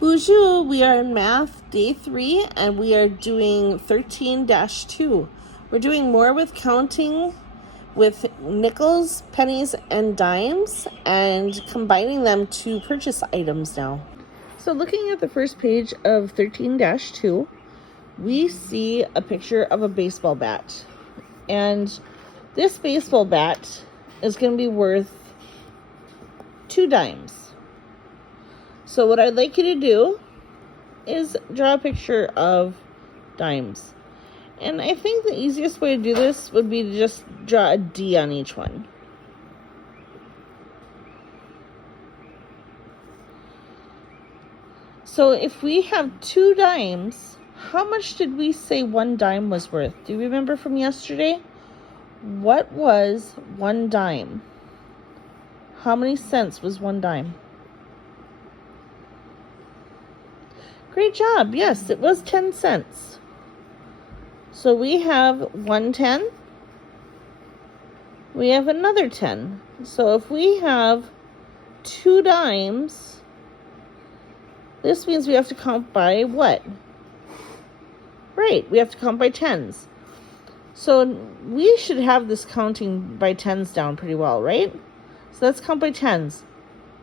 Bonjour, we are in math day 3 and we are doing 13-2. We're doing more with counting with nickels, pennies, and dimes and combining them to purchase items now. So looking at the first page of 13-2, we see a picture of a baseball bat. And this baseball bat is going to be worth 2 dimes. So what I'd like you to do is draw a picture of dimes. And I think the easiest way to do this would be to just draw a D on each one. So if we have 2 dimes, how much did we say 1 dime was worth? Do you remember from yesterday? What was 1 dime? How many cents was 1 dime? Great job. Yes, it was 10 cents. So we have 1 10. We have another 10. So if we have 2 dimes, this means we have to count by what? Right, we have to count by tens. So we should have this counting by tens down pretty well, right? So let's count by tens.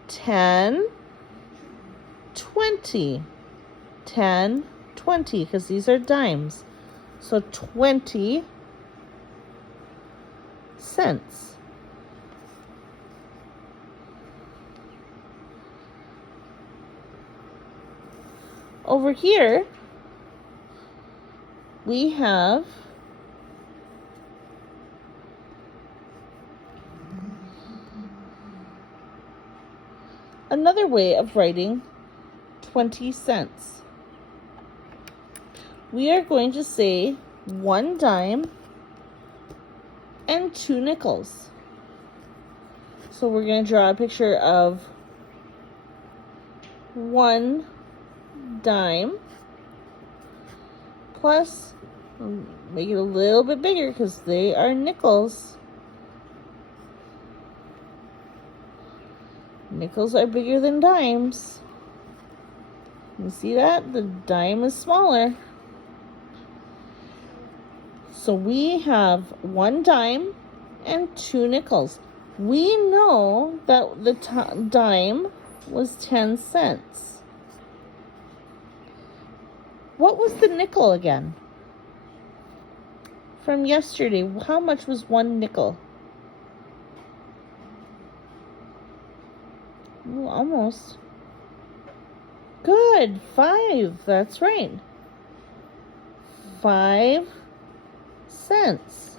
10, 20. 10, 20, because these are dimes. So 20 cents. Over here, we have another way of writing 20 cents. We are going to say 1 dime and 2 nickels. So we're going to draw a picture of 1 dime plus, make it a little bit bigger because they are nickels. Nickels are bigger than dimes. You see that? The dime is smaller. So we have 1 dime and 2 nickels. We know that the dime was 10 cents. What was the nickel again? From yesterday, how much was 1 nickel? Ooh, almost. Good, 5. That's right. 5 cents.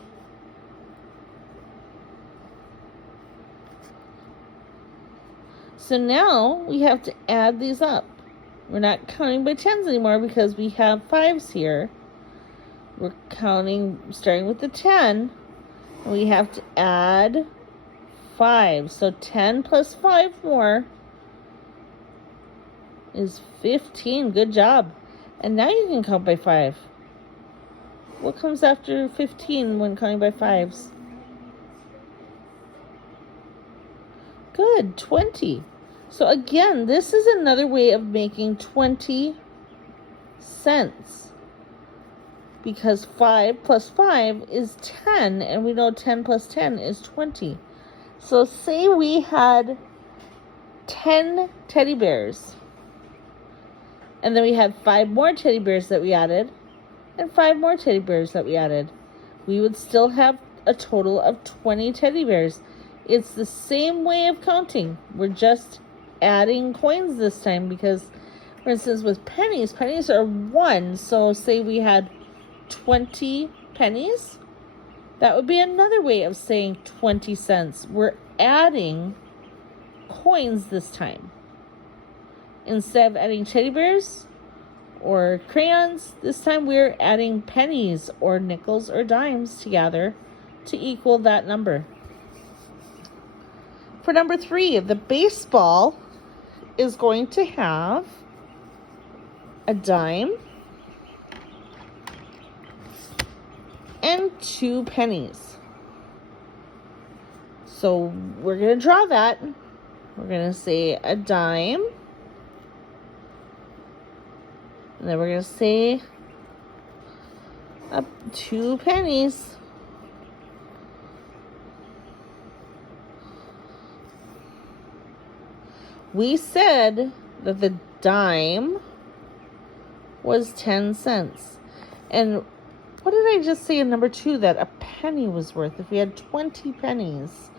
So now we have to add these up. We're not counting by tens anymore because we have 5s here. We're counting starting with the 10. And we have to add 5. So 10 plus 5 more is 15. Good job. And now you can count by 5. What comes after 15 when counting by 5s? Good, 20. So again, this is another way of making 20 cents. Because 5 plus 5 is 10, and we know 10 plus 10 is 20. So say we had 10 teddy bears. And then we had 5 more teddy bears that we added. And 5 more teddy bears that we added. We would still have a total of 20 teddy bears. It's the same way of counting. We're just adding coins this time because, for instance, with pennies are 1. So say we had 20 pennies. That would be another way of saying 20 cents. We're adding coins this time. Instead of adding teddy bears or crayons, this time we're adding pennies or nickels or dimes together to equal that number. For number 3, the baseball is going to have a dime and 2 pennies. So we're going to draw that. We're going to say a dime And then we're going to say up 2 pennies. We said that the dime was 10 cents. And what did I just say in number 2? That a penny was worth. If we had 20 pennies,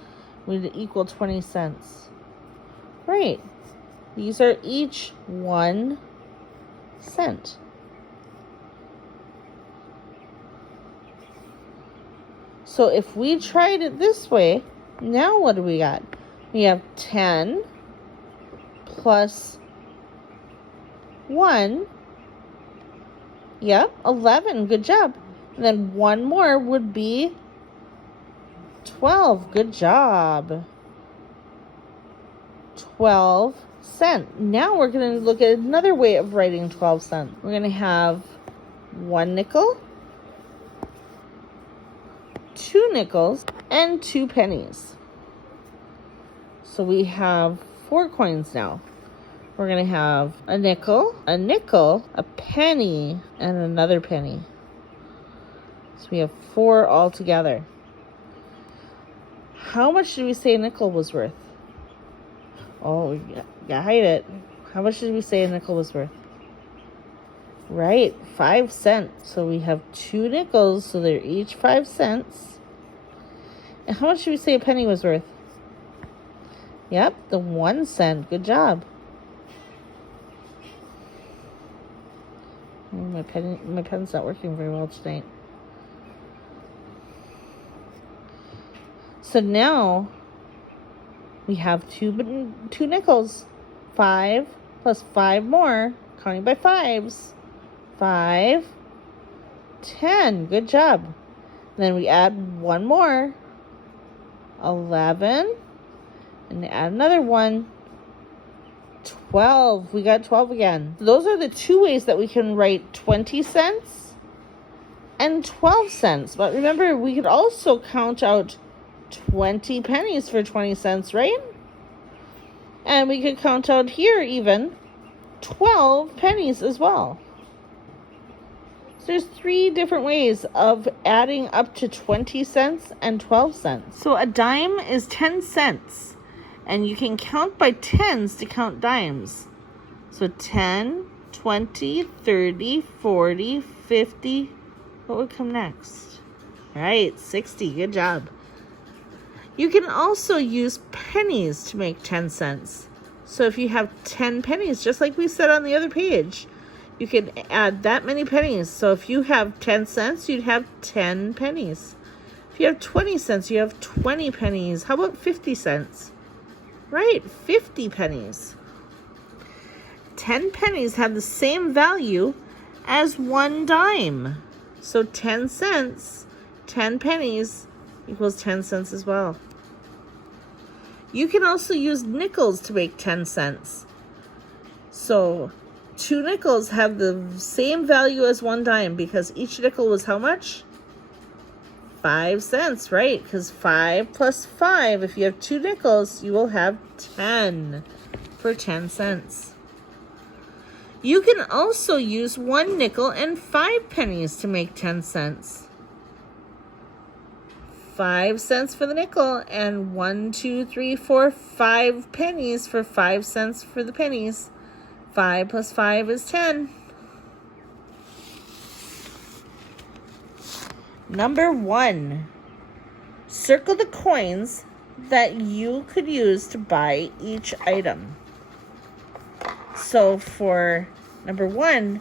we'd equal 20 cents. Right. These are each 1 cent. So if we tried it this way, now what do we got? We have 10 plus 1. Yep, 11. Good job. And then 1 more would be 12. Good job. 12 cents. Now we're going to look at another way of writing 12 cents. We're going to have 1 nickel, 2 nickels, and 2 pennies. So we have 4 coins now. We're going to have a nickel, a penny, and another penny. So we have 4 altogether. How much did we say a nickel was worth? Oh, yeah, hide it. How much did we say a nickel was worth? Right, 5 cents. So we have 2 nickels, so they're each 5 cents. And how much did we say a penny was worth? Yep, the 1 cent. Good job. My pen's not working very well tonight. So now we have two nickels. 5 plus 5 more, counting by 5s. 5, 10. Good job. And then we add 1 more. 11. And add another 1. 12. We got 12 again. Those are the 2 ways that we can write 20 cents and 12 cents. But remember, we could also count out 20 pennies for 20 cents, right? And we could count out here even 12 pennies as well. So there's 3 different ways of adding up to 20 cents and 12 cents. So a dime is 10 cents. And you can count by tens to count dimes. So 10, 20, 30, 40, 50. What would come next? Right, 60. Good job. You can also use pennies to make 10 cents. So if you have 10 pennies, just like we said on the other page, you can add that many pennies. So if you have 10 cents, you'd have 10 pennies. If you have 20 cents, you have 20 pennies. How about 50 cents? Right, 50 pennies. 10 pennies have the same value as 1 dime. So 10 cents, 10 pennies equals 10 cents as well. You can also use nickels to make 10 cents. So 2 nickels have the same value as 1 dime because each nickel was how much? 5 cents, right? Because 5 plus 5, if you have 2 nickels, you will have 10 for 10 cents. You can also use 1 nickel and 5 pennies to make 10 cents. 5 cents for the nickel and 1, 2, 3, 4, 5 pennies for 5 cents for the pennies. 5 plus 5 is 10. Number 1, circle the coins that you could use to buy each item. So for number 1,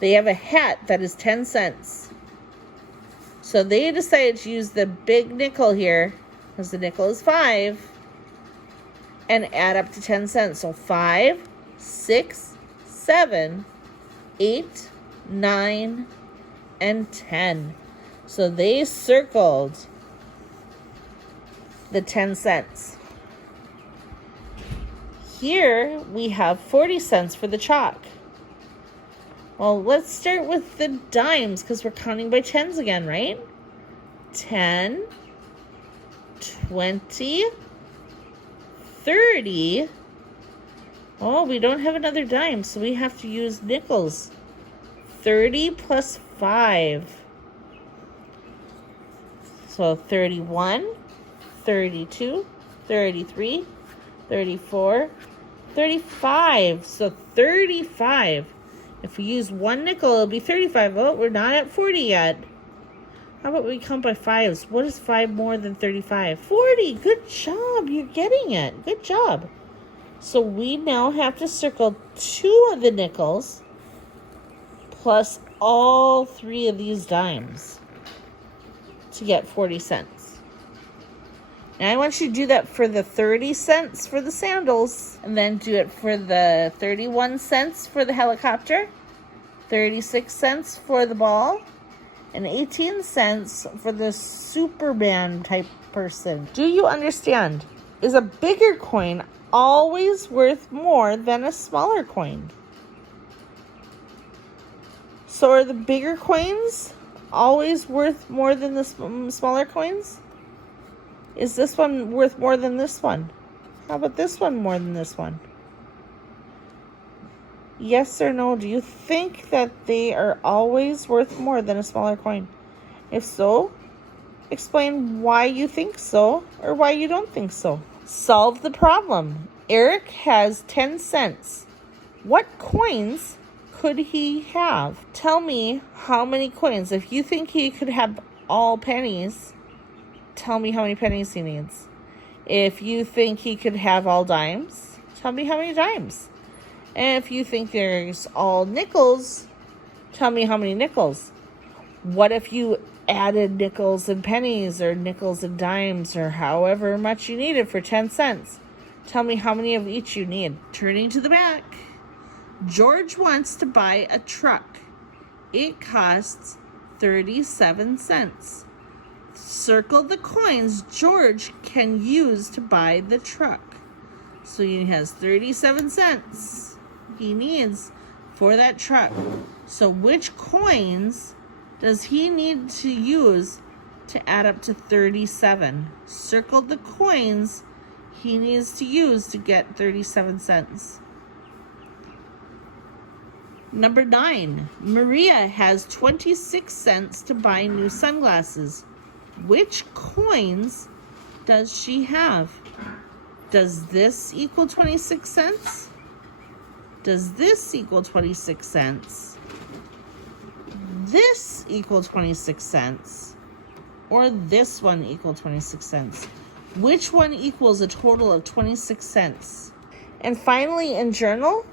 they have a hat that is 10 cents. So they decided to use the big nickel here, because the nickel is 5, and add up to 10 cents. So 5, 6, 7, 8, 9, and 10. So they circled the 10 cents. Here we have 40 cents for the chalk. Well, let's start with the dimes because we're counting by tens again, right? 10, 20, 30. Oh, we don't have another dime, so we have to use nickels. 30 plus 5. So 31, 32, 33, 34, 35. So 35. If we use one nickel, it'll be 35. Oh, we're not at 40 yet. How about we count by fives? What is 5 more than 35? 40. Good job. You're getting it. Good job. So we now have to circle 2 of the nickels plus all 3 of these dimes to get 40 cents. Now I want you to do that for the 30 cents for the sandals, and then do it for the 31 cents for the helicopter, 36 cents for the ball, and 18 cents for the Superman type person. Do you understand? Is a bigger coin always worth more than a smaller coin? So are the bigger coins always worth more than the smaller coins? Is this one worth more than this one? How about this one more than this one? Yes or no? Do you think that they are always worth more than a smaller coin? If so, explain why you think so or why you don't think so. Solve the problem. Eric has 10 cents. What coins could he have? Tell me how many coins. If you think he could have all pennies, tell me how many pennies he needs. If you think he could have all dimes, tell me how many dimes. And if you think there's all nickels, tell me how many nickels. What if you added nickels and pennies or nickels and dimes or however much you needed for 10 cents? Tell me how many of each you need. Turning to the back. George wants to buy a truck. It costs 37 cents. Circle the coins George can use to buy the truck. So he has 37 cents he needs for that truck. So which coins does he need to use to add up to 37? Circle the coins he needs to use to get 37 cents. Number 9, Maria has 26 cents to buy new sunglasses. Which coins does she have? Does this equal 26 cents? Does this equal 26 cents? This equal 26 cents? Or this one equal 26 cents? Which one equals a total of 26 cents? And finally, in journal,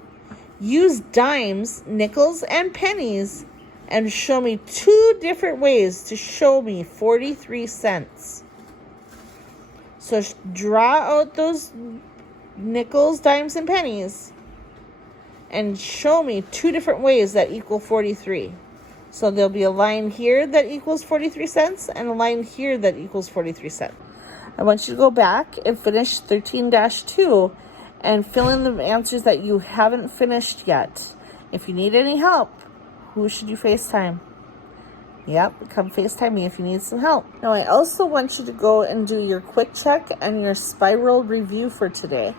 use dimes, nickels, and pennies and show me 2 different ways to show me 43 cents. So draw out those nickels, dimes, and pennies and show me 2 different ways that equal 43. So there'll be a line here that equals 43 cents and a line here that equals 43 cents. I want you to go back and finish 13-2 and fill in the answers that you haven't finished yet. If you need any help, who should you FaceTime? Yep, come FaceTime me if you need some help. Now, I also want you to go and do your quick check and your spiral review for today.